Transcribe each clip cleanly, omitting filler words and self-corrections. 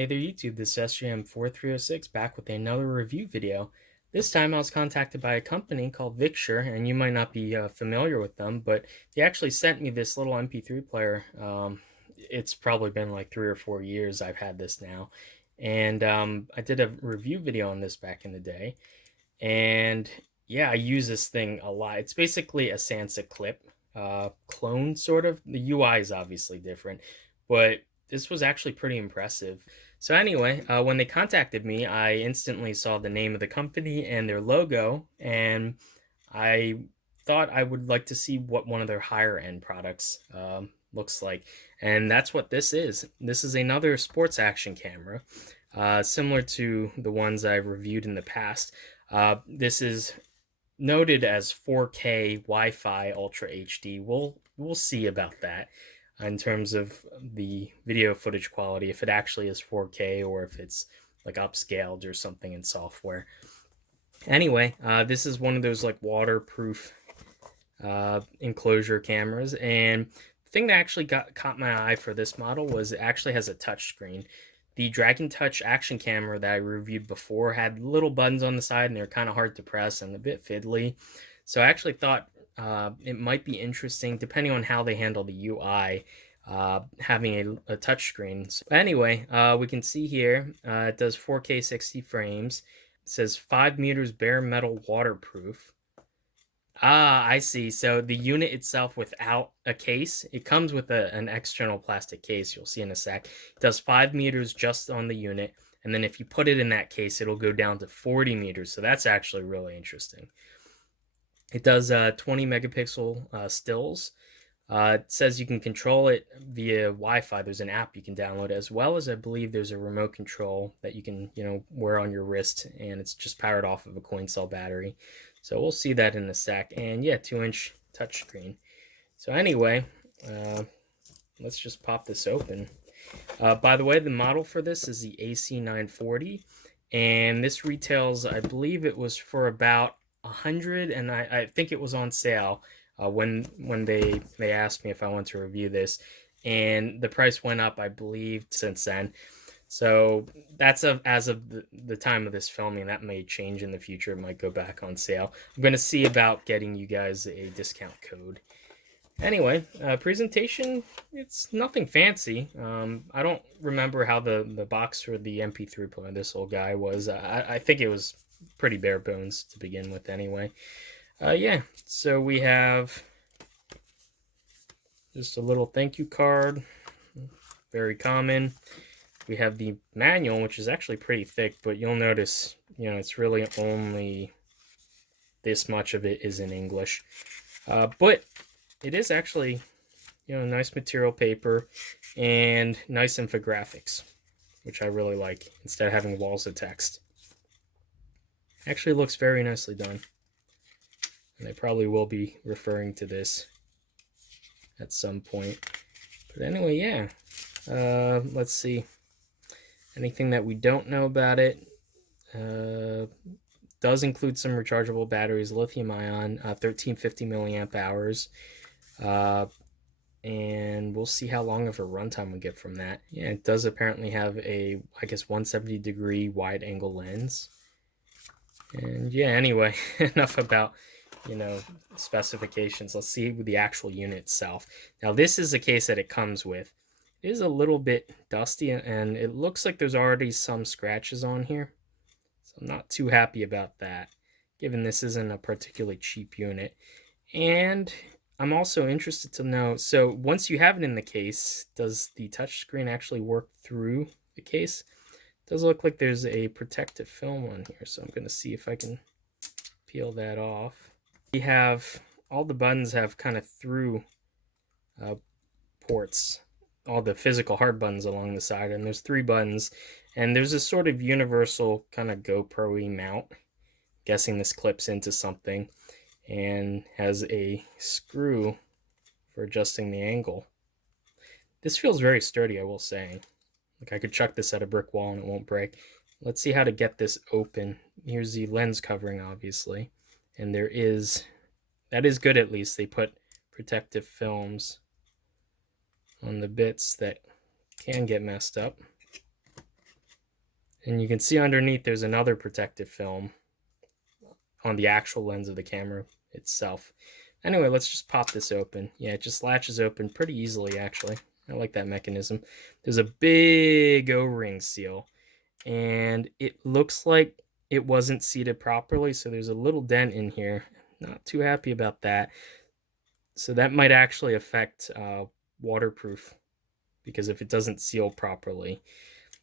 Hey there YouTube, this is sjm4306 back with another review video. This time I was contacted by a company called Victure, and you might not be familiar with them, but they actually sent me this little MP3 player. It's probably been like 3 or 4 years I've had this now. And I did a review video on this back in the day. And yeah, I use this thing a lot. It's basically a Sansa clip clone, sort of. The UI is obviously different, but this was actually pretty impressive. So anyway, when they contacted me, I instantly saw the name of the company and their logo, and I thought I would like to see what one of their higher end products looks like. And that's what this is. This is another sports action camera, similar to the ones I've reviewed in the past. This is noted as 4K Wi-Fi Ultra HD. We'll see about that in terms of the video footage quality, if it actually is 4K or if it's like upscaled or something in software. Anyway, this is one of those like waterproof enclosure cameras, and the thing that actually caught my eye for this model was it actually has a touchscreen. The Dragon Touch action camera that I reviewed before had little buttons on the side, and they're kind of hard to press and a bit fiddly. So I actually thought it might be interesting, depending on how they handle the UI, having a touchscreen. So anyway, we can see here it does 4K 60 frames. It says 5 meters bare metal waterproof. Ah, I see. So the unit itself without a case, it comes with an external plastic case. You'll see in a sec. It does 5 meters just on the unit. And then if you put it in that case, it'll go down to 40 meters. So that's actually really interesting. It does 20 megapixel stills. It says you can control it via Wi-Fi. There's an app you can download, as well as I believe there's a remote control that you can, wear on your wrist, and it's just powered off of a coin cell battery. So we'll see that in a sec. And yeah, 2-inch touchscreen. So anyway, let's just pop this open. By the way, the model for this is the AC940, and this retails, I believe it was for about 100, and I think it was on sale when they asked me if I want to review this, and the price went up, I believe, since then. So that's as of the time of this filming. That may change in the future. It might go back on sale. I'm going to see about getting you guys a discount code. Anyway, presentation, it's nothing fancy. I don't remember how the box for the MP3 player, this old guy, was. I think it was pretty bare bones to begin with anyway. Yeah, so we have just a little thank you card, very common. We have the manual, which is actually pretty thick, but you'll notice, it's really only this much of it is in English. But it is actually, nice material paper and nice infographics, which I really like, instead of having walls of text. Actually looks very nicely done. And I probably will be referring to this at some point. But anyway, yeah. Let's see. Anything that we don't know about it. Does include some rechargeable batteries, lithium ion, 1350 milliamp hours. And we'll see how long of a runtime we get from that. Yeah, it does apparently have a, I guess, 170-degree wide angle lens. And yeah, anyway, enough about, specifications. Let's see the actual unit itself. Now, this is the case that it comes with. It is a little bit dusty, and it looks like there's already some scratches on here. So I'm not too happy about that, given this isn't a particularly cheap unit. And I'm also interested to know, so once you have it in the case, does the touchscreen actually work through the case? It does look like there's a protective film on here, so I'm going to see if I can peel that off. We have, all the buttons have kind of through ports, all the physical hard buttons along the side, and there's 3 buttons, and there's a sort of universal kind of GoPro-y mount. Guessing this clips into something, and has a screw for adjusting the angle. This feels very sturdy, I will say. Like I could chuck this at a brick wall and it won't break. Let's see how to get this open. Here's the lens covering, obviously. And that is good at least. They put protective films on the bits that can get messed up. And you can see underneath there's another protective film on the actual lens of the camera itself. Anyway, let's just pop this open. Yeah, it just latches open pretty easily, actually. I like that mechanism. There's a big O-ring seal, and it looks like it wasn't seated properly, so there's a little dent in here. Not too happy about that. So that might actually affect waterproof, because if it doesn't seal properly.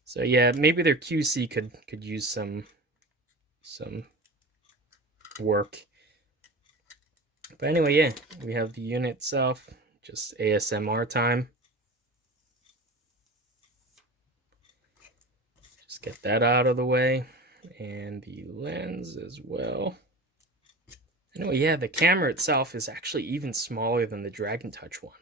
So yeah, maybe their QC could use some work. But anyway, yeah, we have the unit itself, just ASMR time. Just get that out of the way, and the lens as well. Anyway, yeah, the camera itself is actually even smaller than the Dragon Touch one,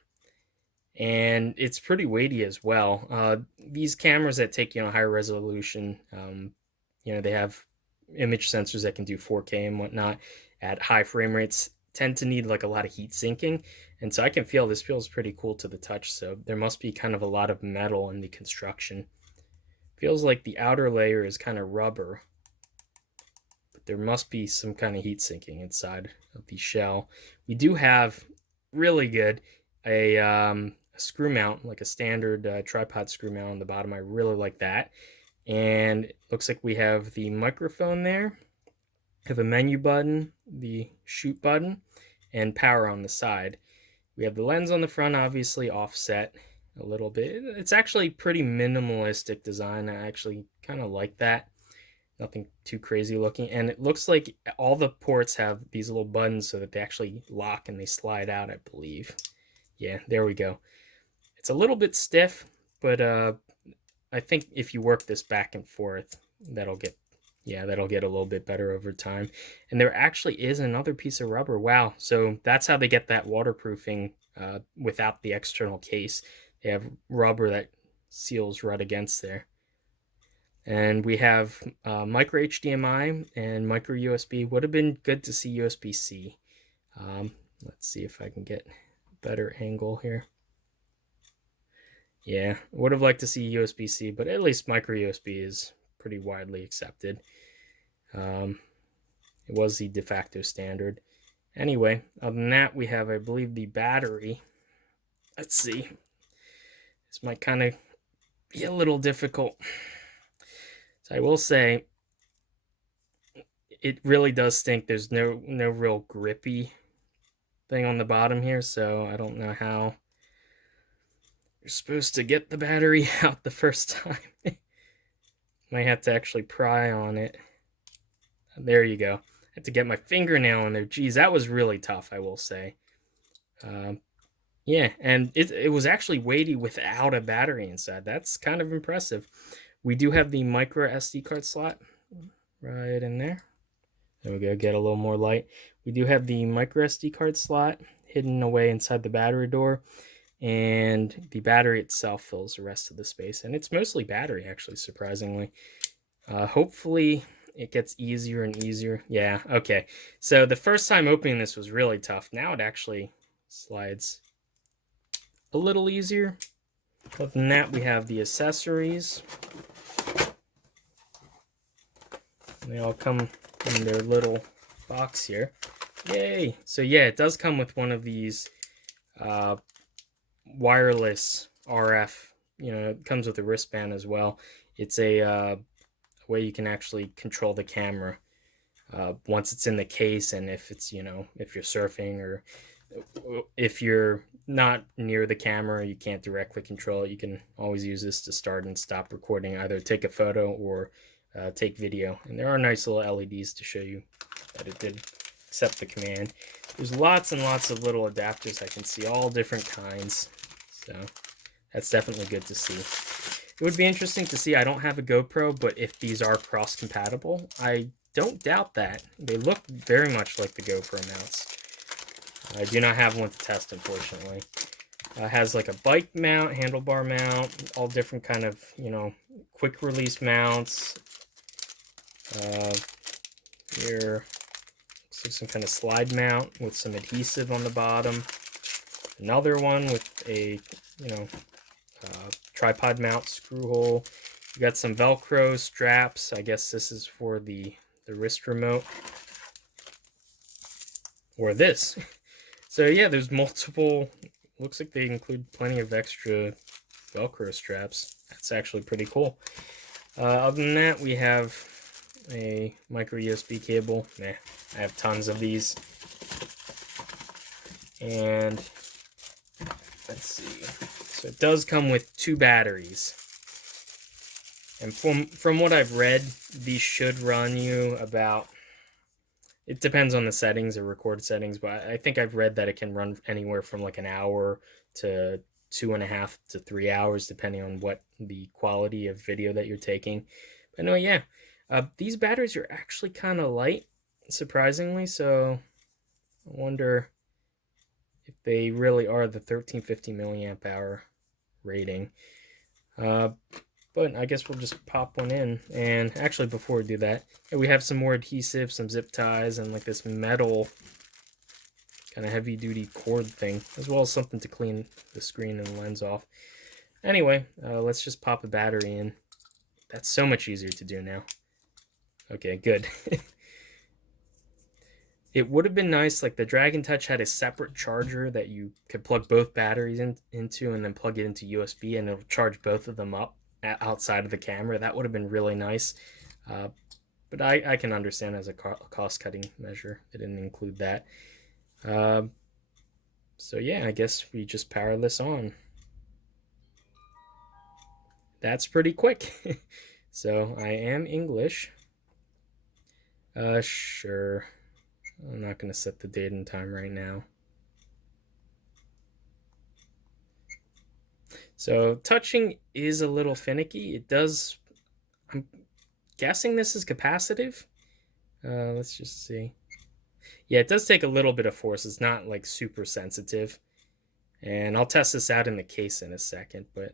and it's pretty weighty as well. These cameras that take higher resolution, they have image sensors that can do 4K and whatnot at high frame rates, tend to need like a lot of heat sinking, and so I can feel this feels pretty cool to the touch. So there must be kind of a lot of metal in the construction. Feels like the outer layer is kind of rubber, but there must be some kind of heat sinking inside of the shell. We do have really good a screw mount, like a standard tripod screw mount on the bottom. I really like that. And it looks like we have the microphone there. We have a menu button, the shoot button, and power on the side. We have the lens on the front, obviously offset a little bit. It's actually pretty minimalistic design. I actually kind of like that. Nothing too crazy looking. And it looks like all the ports have these little buttons so that they actually lock and they slide out, I believe. Yeah, there we go. It's a little bit stiff, but I think if you work this back and forth, that'll get a little bit better over time. And there actually is another piece of rubber. Wow. So that's how they get that waterproofing without the external case. They have rubber that seals right against there. And we have micro HDMI and micro USB. Would have been good to see USB-C. Let's see if I can get a better angle here. Yeah, would have liked to see USB-C, but at least micro USB is pretty widely accepted. It was the de facto standard. Anyway, other than that, we have, I believe, the battery. Let's see. This might kind of be a little difficult. So I will say, it really does stink. There's no real grippy thing on the bottom here, so I don't know how you're supposed to get the battery out the first time. Might have to actually pry on it. There you go. I had to get my fingernail in there. Geez, that was really tough, I will say. Yeah, and it was actually weighty without a battery inside. That's kind of impressive. We do have the micro SD card slot right in there. There we go, get a little more light. We do have the micro SD card slot hidden away inside the battery door, and the battery itself fills the rest of the space. And it's mostly battery, actually, surprisingly. Hopefully it gets easier and easier. Yeah, okay. So the first time opening this was really tough. Now it actually slides a little easier. Other than that, we have the accessories. They all come in their little box here. Yay! So yeah, it does come with one of these wireless RF. It comes with a wristband as well. It's a way you can actually control the camera once it's in the case, and if it's if you're surfing or if you're not near the camera, you can't directly control it. You can always use this to start and stop recording, either take a photo or take video. And there are nice little LEDs to show you that it did accept the command. There's lots and lots of little adapters I can see, all different kinds. So that's definitely good to see. It would be interesting to see. I don't have a GoPro, but if these are cross-compatible, I don't doubt that. They look very much like the GoPro mounts. I do not have one to test, unfortunately. It has like a bike mount, handlebar mount, all different kind of, quick release mounts. Here, looks like some kind of slide mount with some adhesive on the bottom. Another one with a, tripod mount screw hole. We got some Velcro straps. I guess this is for the wrist remote. Or this. So yeah, there's multiple, looks like they include plenty of extra Velcro straps. That's actually pretty cool. Other than that, we have a micro USB cable. I have tons of these. And let's see. So it does come with 2 batteries. And from what I've read, these should run you about, it depends on the settings or record settings, but I think I've read that it can run anywhere from like an hour to 2.5 to 3 hours, depending on what the quality of video that you're taking. But no, yeah, these batteries are actually kind of light, surprisingly. So I wonder if they really are the 1350 milliamp hour rating. But I guess we'll just pop one in. And actually, before we do that, we have some more adhesive, some zip ties, and like this metal kind of heavy duty cord thing, as well as something to clean the screen and lens off. Anyway, let's just pop a battery in. That's so much easier to do now. Okay, good. It would have been nice, like the Dragon Touch had a separate charger that you could plug both batteries into and then plug it into USB, and it'll charge both of them up outside of the camera. That would have been really nice. But I can understand as a cost-cutting measure, they didn't include that. So yeah, I guess we just power this on. That's pretty quick. So I am English. Sure. I'm not going to set the date and time right now. So touching is a little finicky. It does, I'm guessing this is capacitive. Let's just see. Yeah, it does take a little bit of force. It's not like super sensitive. And I'll test this out in the case in a second, but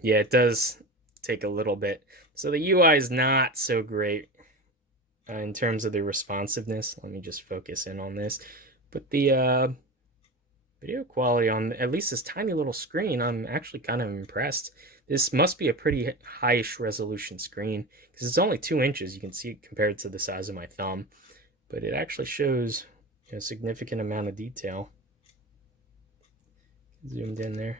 yeah, it does take a little bit. So the UI is not so great in terms of the responsiveness. Let me just focus in on this. But the video quality on at least this tiny little screen, I'm actually kind of impressed. This must be a pretty high-ish resolution screen because it's only 2 inches. You can see it compared to the size of my thumb, but it actually shows a significant amount of detail. Zoomed in there.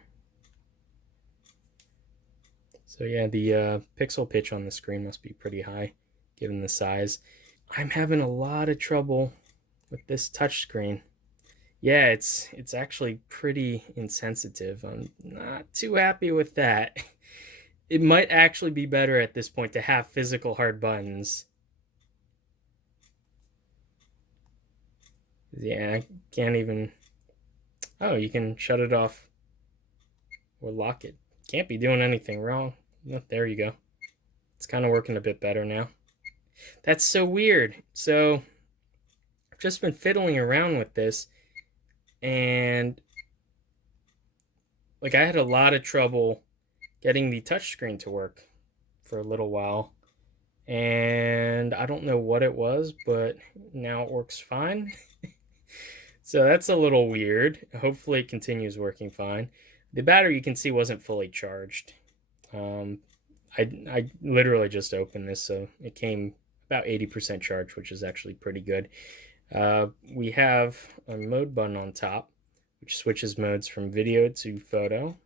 So yeah, the pixel pitch on the screen must be pretty high given the size. I'm having a lot of trouble with this touchscreen. Yeah, it's actually pretty insensitive. I'm not too happy with that. It might actually be better at this point to have physical hard buttons. Yeah, I can't even... Oh, you can shut it off or lock it. Can't be doing anything wrong. Oh, there you go. It's kind of working a bit better now. That's so weird. So I've just been fiddling around with this, and like I had a lot of trouble getting the touchscreen to work for a little while, and I don't know what it was, but now it works fine. So that's a little weird. Hopefully it continues working fine. The battery, you can see, wasn't fully charged. I literally just opened this, so it came about 80% charged, which is actually pretty good. We have a mode button on top, which switches modes from video to photo.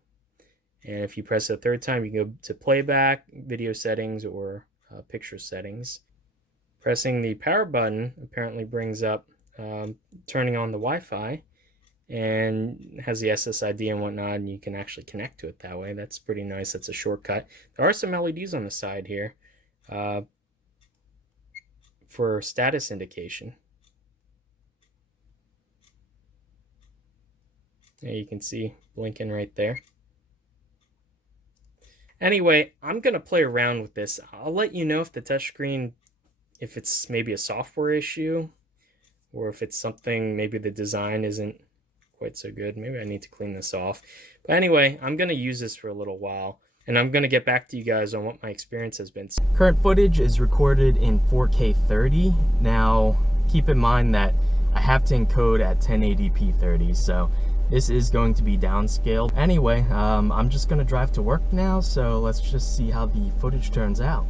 And if you press it a third time, you can go to playback, video settings, or picture settings. Pressing the power button apparently brings up turning on the Wi-Fi, and has the SSID and whatnot, and you can actually connect to it that way. That's pretty nice. That's a shortcut. There are some LEDs on the side here for status indication. There you can see blinking right there. Anyway, I'm going to play around with this. I'll let you know if the touchscreen, if it's maybe a software issue, or if it's something, maybe the design isn't quite so good. Maybe I need to clean this off. But anyway, I'm going to use this for a little while, and I'm going to get back to you guys on what my experience has been. Current footage is recorded in 4K 30. Now, keep in mind that I have to encode at 1080p 30, so This is going to be downscaled. Anyway, I'm just gonna drive to work now, so let's just see how the footage turns out.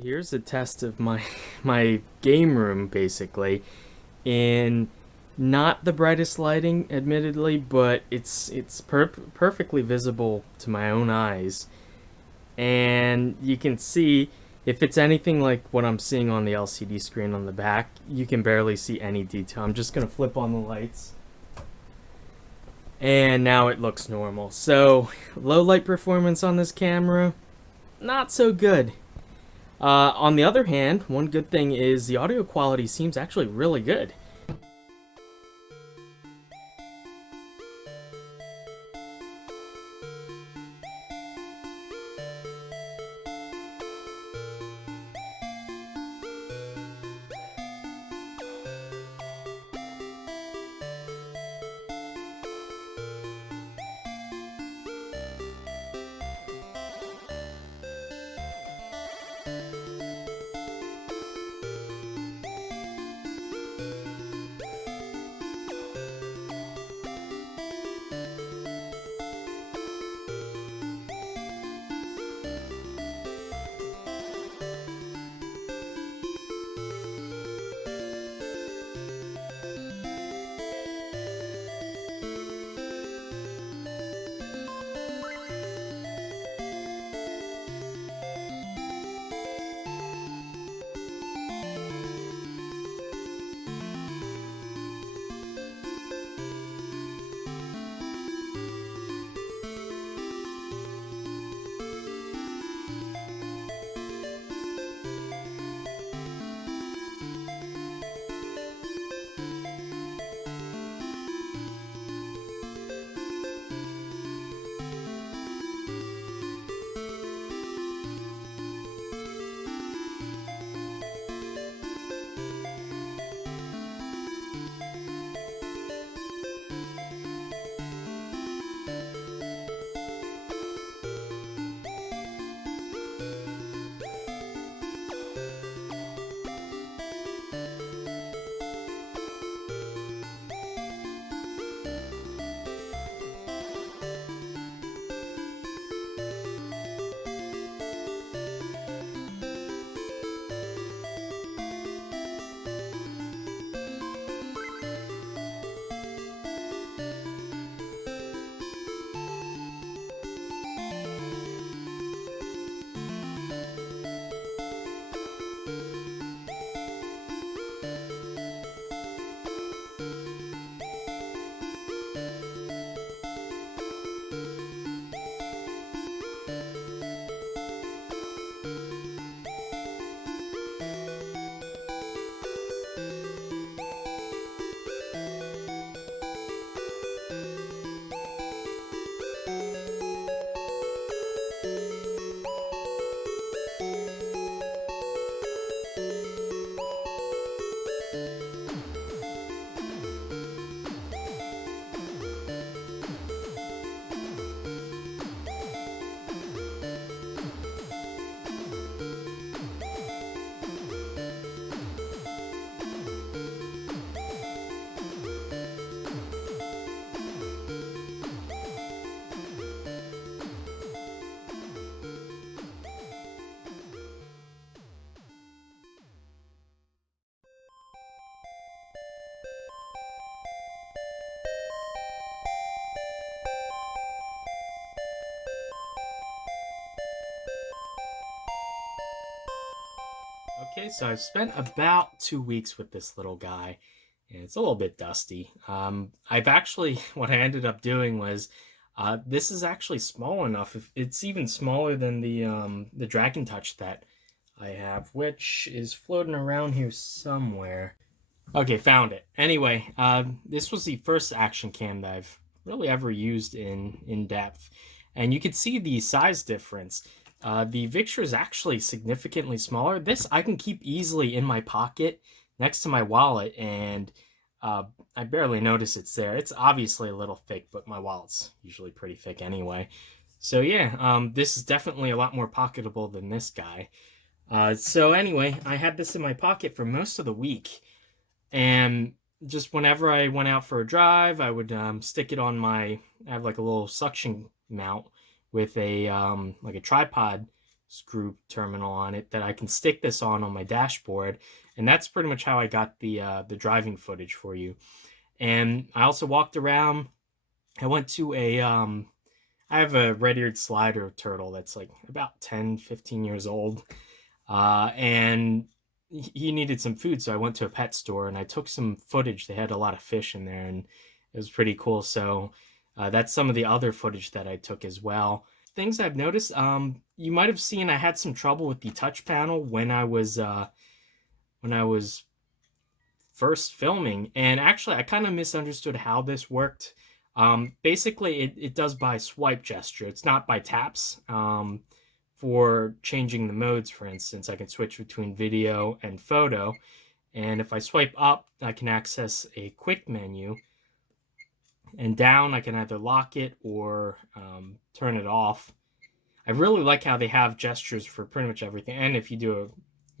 Okay, here's a test of my my game room basically in not the brightest lighting admittedly, but it's perfectly visible to my own eyes. And you can see if it's anything like what I'm seeing on the LCD screen on the back, you can barely see any detail. I'm just going to flip on the lights. And now it looks normal. So, low light performance on this camera, not so good. On the other hand, one good thing is the audio quality seems actually really good. Okay, so I've spent about 2 weeks with this little guy, and it's a little bit dusty. I've actually, what I ended up doing was, this is actually small enough. It's even smaller than the Dragon Touch that I have, which is floating around here somewhere. Okay, found it. Anyway, this was the first action cam that I've really ever used in depth, and you can see the size difference. The Victure is actually significantly smaller. This I can keep easily in my pocket next to my wallet, and I barely notice it's there. It's obviously a little thick, but my wallet's usually pretty thick anyway. So yeah, this is definitely a lot more pocketable than this guy. So anyway, I had this in my pocket for most of the week, and just whenever I went out for a drive, I would stick it on I have like a little suction mount with a like a tripod screw terminal on it that I can stick this on my dashboard, and that's pretty much how I got the driving footage for you. And I also walked around. I went to I have a red-eared slider turtle that's like about 10-15 years old, and he needed some food, so I went to a pet store and I took some footage. They had a lot of fish in there, and it was pretty cool. So that's some of the other footage that I took as well. Things I've noticed, you might have seen I had some trouble with the touch panel when I was first filming, and actually I kind of misunderstood how this worked. Basically, it does by swipe gesture. It's not by taps. For changing the modes, for instance, I can switch between video and photo. And if I swipe up, I can access a quick menu. And down, I can either lock it or turn it off. I really like how they have gestures for pretty much everything. And if you do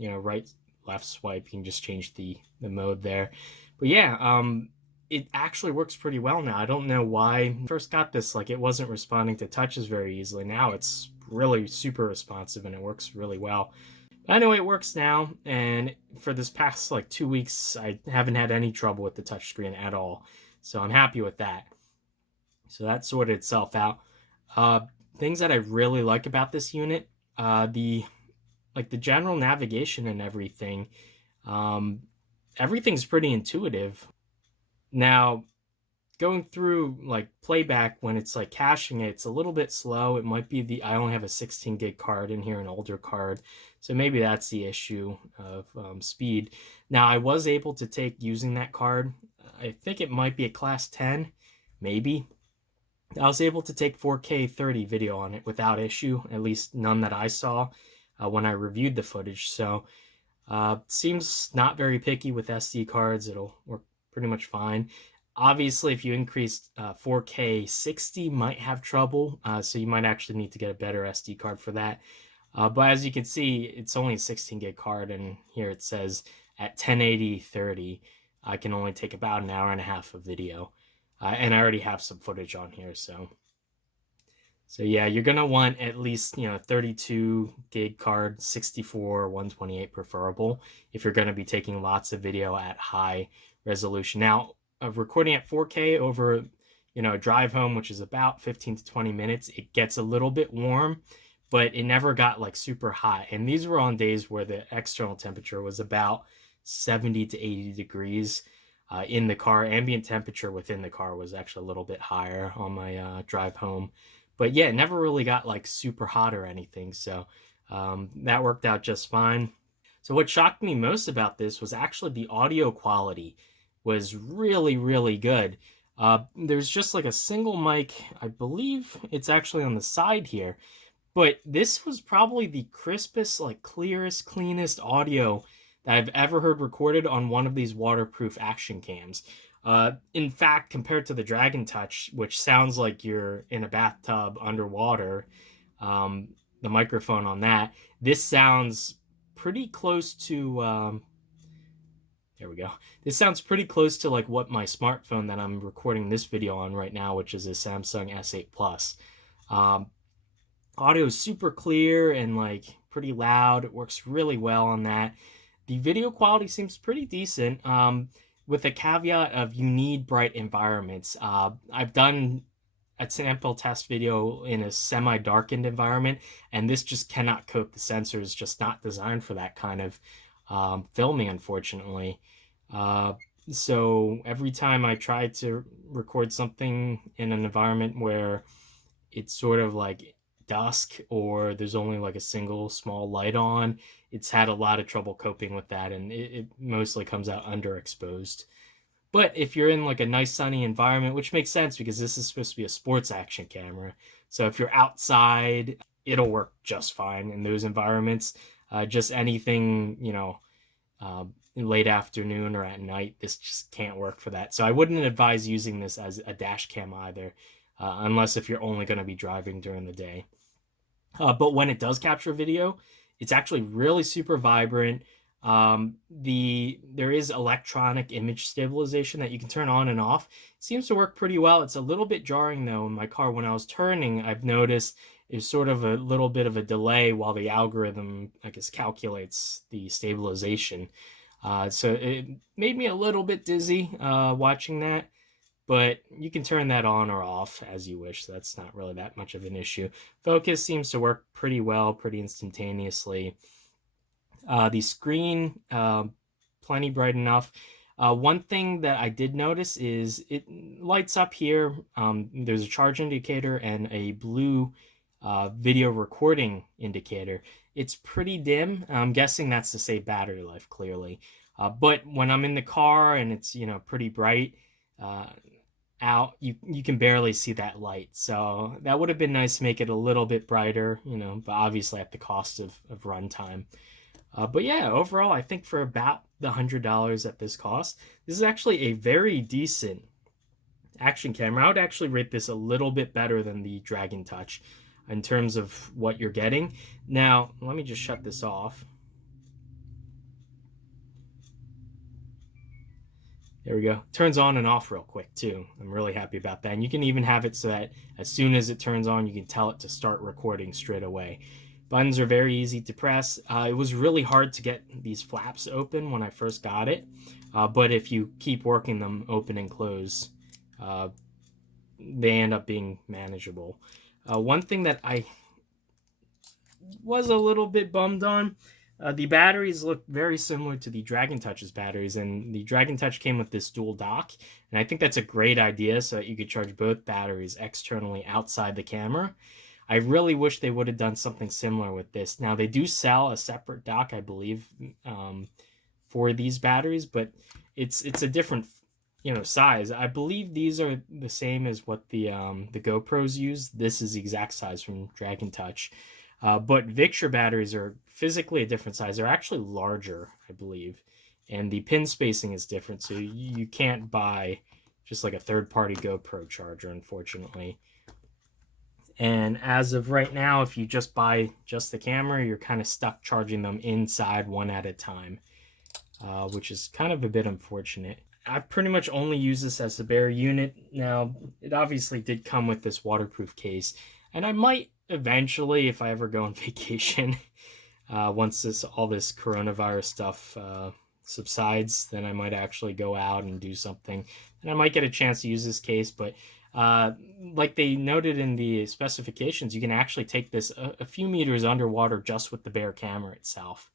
a right left swipe, you can just change the mode there. But yeah, it actually works pretty well now. I don't know why I first got this, like, it wasn't responding to touches very easily. Now it's really super responsive and it works really well. But anyway, it works now, and for this past like 2 weeks I haven't had any trouble with the touchscreen at all, so I'm happy with that. So that sorted itself out. Things that I really like about this unit, the general navigation and everything, everything's pretty intuitive. Now, going through like playback when it's like caching it's a little bit slow. It might be I only have a 16 gig card in here, an older card, so maybe that's the issue of speed. Now, I was able to take, using that card, I think it might be a class 10, maybe. I was able to take 4K 30 video on it without issue, at least none that I saw when I reviewed the footage. So seems not very picky with SD cards. It'll work pretty much fine. Obviously, if you increased 4K 60, might have trouble, so you might actually need to get a better SD card for that. But as you can see, it's only a 16 gig card, and here it says at 1080 30, I can only take about an hour and a half of video, and I already have some footage on here. So yeah, you're gonna want at least 32 gig card, 64 or 128 preferable, if you're gonna be taking lots of video at high resolution. Now, recording at 4K over a drive home, which is about 15 to 20 minutes, it gets a little bit warm, but it never got like super hot. And these were on days where the external temperature was about 70 to 80 degrees in the car. Ambient temperature within the car was actually a little bit higher on my drive home. But yeah, it never really got like super hot or anything, so that worked out just fine. So what shocked me most about this was actually the audio quality was really, really good. There's just like a single mic. I believe it's actually on the side here, but this was probably the crispest, like clearest, cleanest audio that I've ever heard recorded on one of these waterproof action cams. In fact, compared to the Dragon Touch, which sounds like you're in a bathtub underwater, the microphone on that, this sounds pretty close to there we go. This sounds pretty close to like what my smartphone that I'm recording this video on right now, which is a Samsung S8 Plus. Audio is super clear and like pretty loud. It works really well on that. The video quality seems pretty decent, with a caveat of you need bright environments. I've done a sample test video in a semi-darkened environment, and this just cannot cope. The sensor is just not designed for that kind of filming, unfortunately. So every time I try to record something in an environment where it's sort of like dusk or there's only like a single small light on, it's had a lot of trouble coping with that, and it mostly comes out underexposed. But if you're in like a nice sunny environment, which makes sense because this is supposed to be a sports action camera, so if you're outside, it'll work just fine in those environments. Just anything, in late afternoon or at night, this just can't work for that. So I wouldn't advise using this as a dash cam either, unless if you're only going to be driving during the day. But when it does capture video, it's actually really super vibrant. There is electronic image stabilization that you can turn on and off. It seems to work pretty well. It's a little bit jarring though in my car. When I was turning, I've noticed is sort of a little bit of a delay while the algorithm, I guess, calculates the stabilization. So it made me a little bit dizzy watching that, but you can turn that on or off as you wish. So that's not really that much of an issue. Focus seems to work pretty well, pretty instantaneously. The screen, plenty bright enough. One thing that I did notice is it lights up here. There's a charge indicator and a blue video recording indicator. It's pretty dim. I'm guessing that's to save battery life, clearly. But when I'm in the car and it's, pretty bright out, you can barely see that light. So that would have been nice to make it a little bit brighter, but obviously at the cost of runtime. But yeah, overall, I think for about the $100 at this cost, this is actually a very decent action camera. I would actually rate this a little bit better than the Dragon Touch in terms of what you're getting. Now, let me just shut this off. There we go. Turns on and off real quick too. I'm really happy about that. And you can even have it so that as soon as it turns on, you can tell it to start recording straight away. Buttons are very easy to press. It was really hard to get these flaps open when I first got it. But if you keep working them open and close, they end up being manageable. One thing that I was a little bit bummed on, the batteries look very similar to the Dragon Touch's batteries, and the Dragon Touch came with this dual dock, and I think that's a great idea so that you could charge both batteries externally outside the camera. I really wish they would have done something similar with this. Now, they do sell a separate dock, I believe, for these batteries, but it's a different size. I believe these are the same as what the GoPros use. This is the exact size from Dragon Touch. But Victure batteries are physically a different size. They're actually larger, I believe. And the pin spacing is different, so you can't buy just like a third-party GoPro charger, unfortunately. And as of right now, if you just buy just the camera, you're kind of stuck charging them inside one at a time, which is kind of a bit unfortunate. I've pretty much only used this as a bare unit. Now, it obviously did come with this waterproof case, and I might eventually, if I ever go on vacation, once all this coronavirus stuff subsides, then I might actually go out and do something, and I might get a chance to use this case. But like they noted in the specifications, you can actually take this a few meters underwater just with the bare camera itself.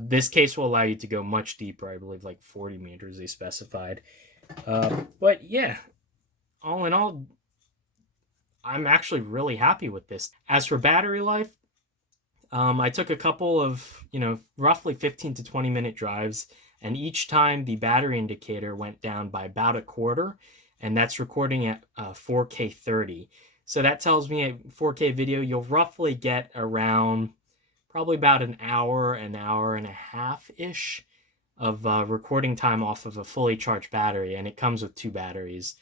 This case will allow you to go much deeper, I believe like 40 meters they specified. But yeah, all in all, I'm actually really happy with this. As for battery life, I took a couple of, roughly 15 to 20 minute drives, and each time the battery indicator went down by about a quarter, and that's recording at 4K 30. So that tells me a 4K video, you'll roughly get around probably about an hour and a half-ish of recording time off of a fully charged battery, and it comes with 2 batteries.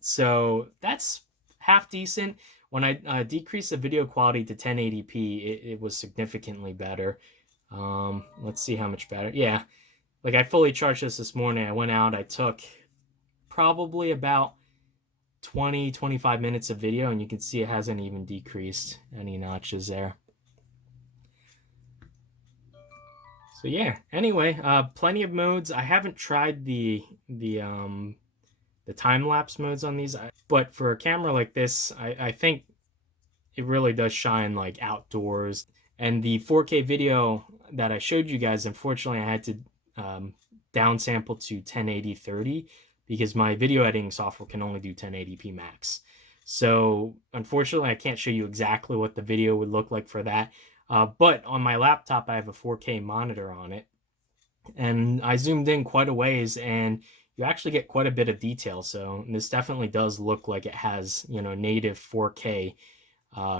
So that's half decent. When I decreased the video quality to 1080p, it was significantly better. Let's see how much better. Yeah, like I fully charged this morning. I went out, I took probably about 20-25 minutes of video, and you can see it hasn't even decreased any notches there. So yeah, anyway, plenty of modes. I haven't tried the time-lapse modes on these, but for a camera like this, I think it really does shine like outdoors. And the 4K video that I showed you guys, unfortunately, I had to downsample to 1080-30 because my video editing software can only do 1080p max. So unfortunately, I can't show you exactly what the video would look like for that. But on my laptop, I have a 4K monitor on it, and I zoomed in quite a ways, and you actually get quite a bit of detail. So this definitely does look like it has, native 4K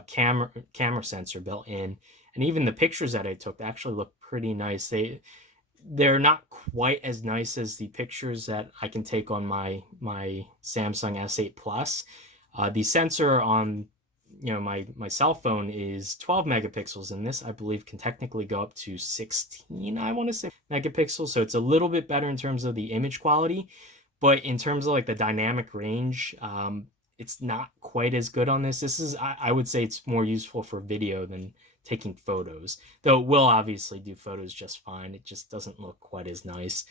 camera sensor built in, and even the pictures that I took actually look pretty nice. They're not quite as nice as the pictures that I can take on my Samsung S8 Plus. The sensor on my cell phone is 12 megapixels, and this I believe can technically go up to 16, I want to say, megapixels. So it's a little bit better in terms of the image quality, but in terms of like the dynamic range, it's not quite as good on this. This is, I would say it's more useful for video than taking photos, though it will obviously do photos just fine. It just doesn't look quite as nice.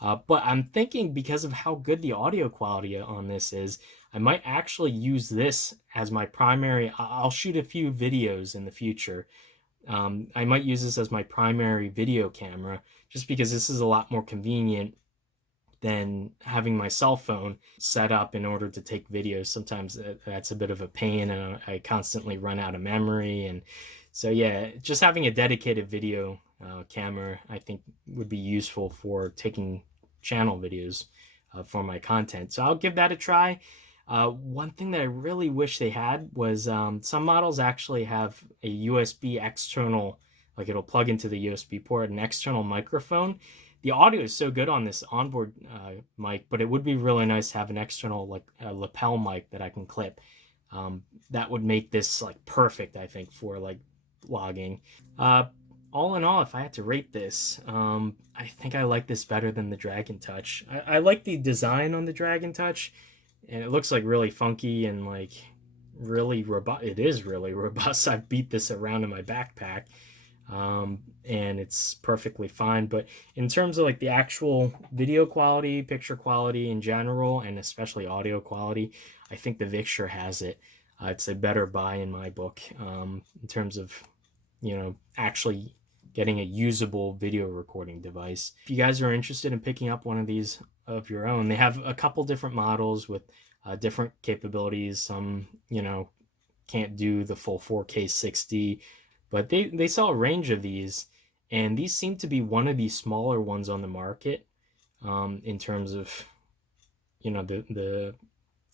But I'm thinking, because of how good the audio quality on this is, I might actually use this as my primary. I'll shoot a few videos in the future. I might use this as my primary video camera, just because this is a lot more convenient than having my cell phone set up in order to take videos. Sometimes that's a bit of a pain, and I constantly run out of memory. And so, yeah, just having a dedicated video camera, I think, would be useful for taking channel videos for my content. So I'll give that a try. One thing that I really wish they had was, some models actually have a USB external, like it'll plug into the USB port, an external microphone. The audio is so good on this onboard mic, but it would be really nice to have an external, like a lapel mic that I can clip. That would make this like perfect, I think, for like vlogging. All in all, if I had to rate this, I think I like this better than the Dragon Touch. I like the design on the Dragon Touch, and it looks like really funky and like really robust. It is really robust. I've beat this around in my backpack. And it's perfectly fine. But in terms of like the actual video quality, picture quality in general, and especially audio quality, I think the Victure has it. It's a better buy in my book, in terms of, actually getting a usable video recording device. If you guys are interested in picking up one of these of your own, they have a couple different models with different capabilities. Some, can't do the full 4K 60, but they sell a range of these, and these seem to be one of the smaller ones on the market, in terms of, the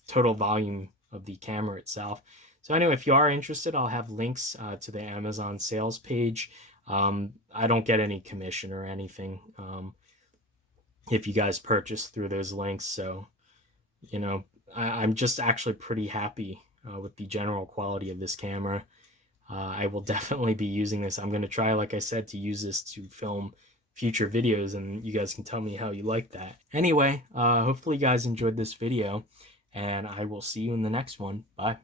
total volume of the camera itself. So anyway, if you are interested, I'll have links to the Amazon sales page. I don't get any commission or anything if you guys purchase through those links. So, I'm just actually pretty happy with the general quality of this camera. I will definitely be using this. I'm going to try, like I said, to use this to film future videos, and you guys can tell me how you like that. Anyway, hopefully you guys enjoyed this video, and I will see you in the next one. Bye.